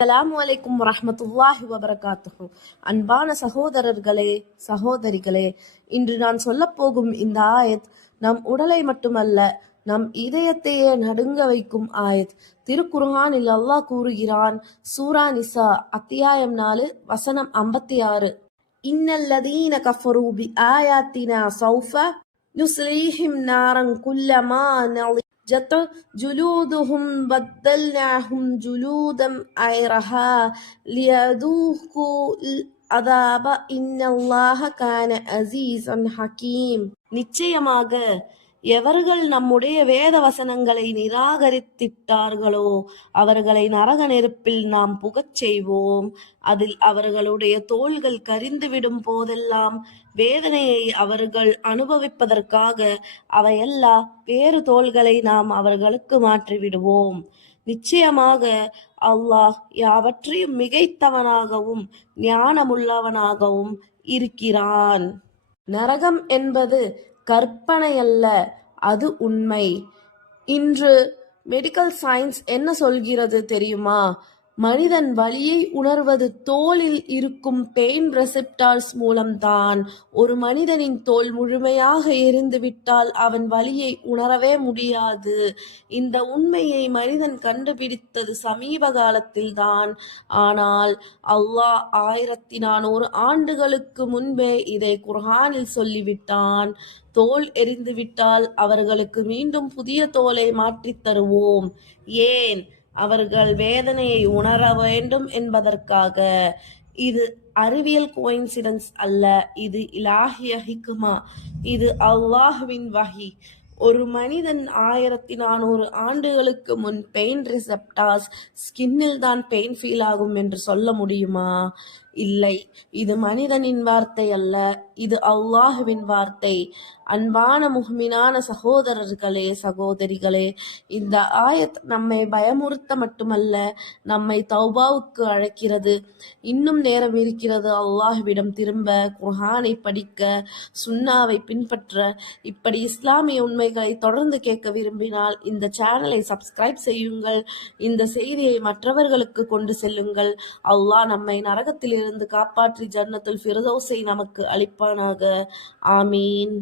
அஸ்ஸலாமு அலைக்கும் வரஹ்மத்துல்லாஹி வபரகாத்துஹு. அன்பான சகோதரர்களே, சகோதரிகளே, இன்று நான் சொல்லப் போகும் இந்த ஆயத் நம் உடலை மட்டுமல்ல, நம் இதயத்தையே நடுங்க வைக்கும் ஆயத். திருக்குர்ஆனில் அல்லாஹ் கூறுகிறான், சூரா நிசா அத்தியாயம் 4 வசனம் 56. இன்னல்லதீன கஃபரு பி ஆயாத்தினா சௌஃப நுஸ்லீஹிம் நாரன் குல்லமா ஜத் ஜுலூதுஹும் பத்தல்நாஹும் ஜுலூதம் ஐரஹா லியதூகு அதாப இன்னல்லாஹ கான அஸீஸன் ஹகீம். நிச்சயமாக எவர்கள் நம்முடைய வேத வசனங்களை நிராகரித்திட்டார்களோ அவர்களை நரக நெருப்பில் நாம் புகச் செய்வோம். அதில் அவர்களுடைய தோள்கள் கரிந்துவிடும் போதெல்லாம் வேதனையை அவர்கள் அனுபவிப்பதற்காக அவையல்லா வேறு தோள்களை நாம் அவர்களுக்கு மாற்றிவிடுவோம். நிச்சயமாக அல்லாஹ் யாவற்றையும் மிகைத்தவனாகவும் ஞானமுள்ளவனாகவும் இருக்கிறான். நரகம் என்பது கற்பனையல்ல, அது உண்மை. இன்று மெடிக்கல் சயின்ஸ் என்ன சொல்கிறது தெரியுமா? மனிதன் வலியை உணர்வது தோலில் இருக்கும் பெயின் ரெசெப்டார்ஸ் மூலம்தான். ஒரு மனிதனின் தோல் முழுமையாக எரிந்துவிட்டால் அவன் வலியை உணரவே முடியாது. இந்த உண்மையை மனிதன் கண்டுபிடித்தது சமீப காலத்தில்தான். ஆனால் அல்லாஹ் 1400 ஆண்டுகளுக்கு முன்பே இதை குர்ஆனில் சொல்லிவிட்டான். தோல் எரிந்துவிட்டால் அவர்களுக்கு மீண்டும் புதிய தோலை மாற்றித் தருவோம். ஏன்? அவர்கள் வேதனையை உணர வேண்டும் என்பதற்காக. இது அறிவியல் கோயின்சிடன்ஸ் அல்ல, இது இலாஹிய ஹிக்மா, இது அல்லாஹ்வின் வஹி. ஒரு மனிதன் 1400 ஆண்டுகளுக்கு முன் பெயின் ரிசெப்டார்ஸ் ஸ்கின்னில் தான் பெயின் ஃபீல் ஆகும் என்று சொல்ல முடியுமா? இல்லை, இது மனிதனின் வார்த்தை அல்ல, இது அல்லாஹ்வின் வார்த்தை. அன்பான முஹ்மினான சகோதரர்களே, சகோதரிகளே, இந்த ஆயத் நம்மை பயமுறுத்த மட்டுமல்ல, நம்மை தௌபாவுக்கு அழைக்கிறது. இன்னும் நேரம் இருக்கிறது அல்லாஹ்விடம் திரும்ப, குர்ஆனை படிக்க, சுன்னாவை பின்பற்ற. இப்படி இஸ்லாமிய உண்மைகளை தொடர்ந்து கேட்க விரும்பினால் இந்த சேனலை சப்ஸ்கிரைப் செய்யுங்கள். இந்த செய்தியை மற்றவர்களுக்கு கொண்டு செல்லுங்கள். அல்லாஹ் நம்மை நரகத்திலிருந்து காப்பாற்றி ஜன்னத்துல் ஃபிர்தௌஸை நமக்கு அளிப்பானாக. ஆமீன்.